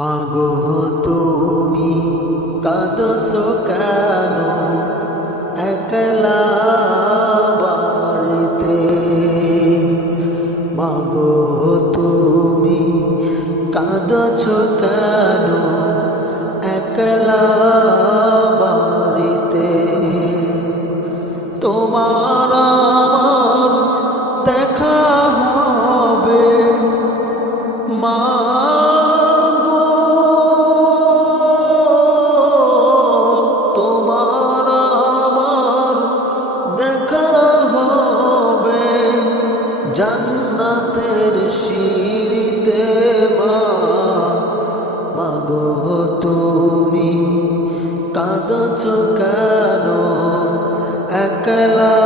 মাগো তুমি কাদস কেন? জান্নাতের শিরিতে মাগো তুমি কাঁদছ কেন? একলা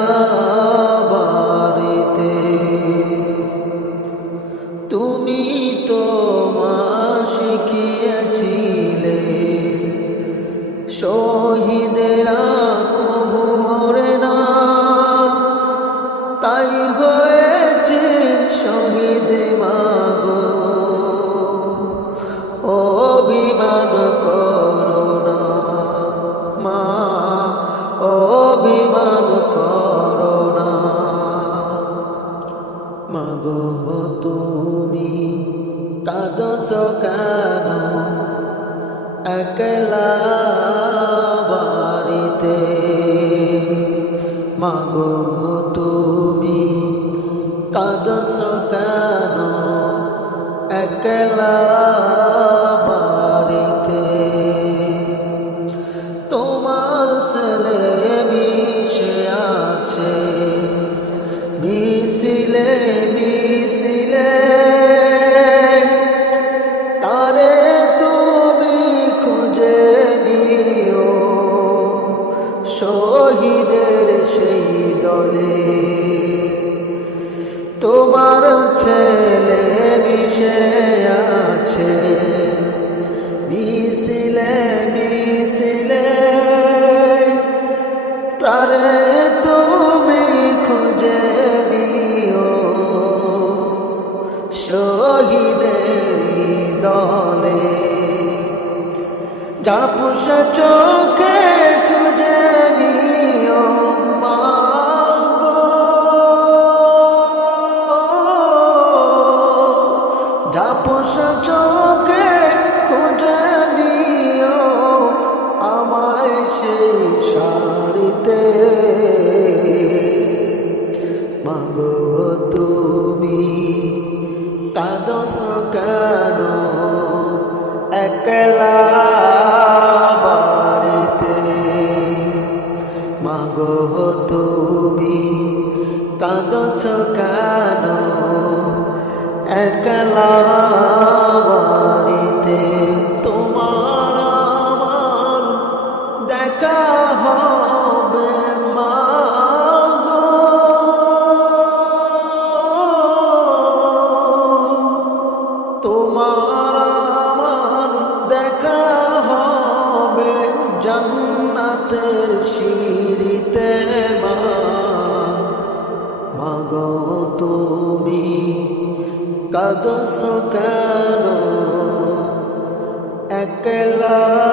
কাদস কেন? একলা বাড়িতে। মাগো তুমি কাদস কেন? একলা তুমি খুঁজে নিও। শহীদের চোখে খুঁজে নিও মাগো জাপুস চোখে সেই সারিতে মাগো তুমি কাদস কেন? একলা বাড়িতে। মাগো তুমি কাদছ কেন? একলা তোমার আমার দেখা হবে জান্নাতের শিরিতে মা। মাগো তুমি কাদস কেন? একলা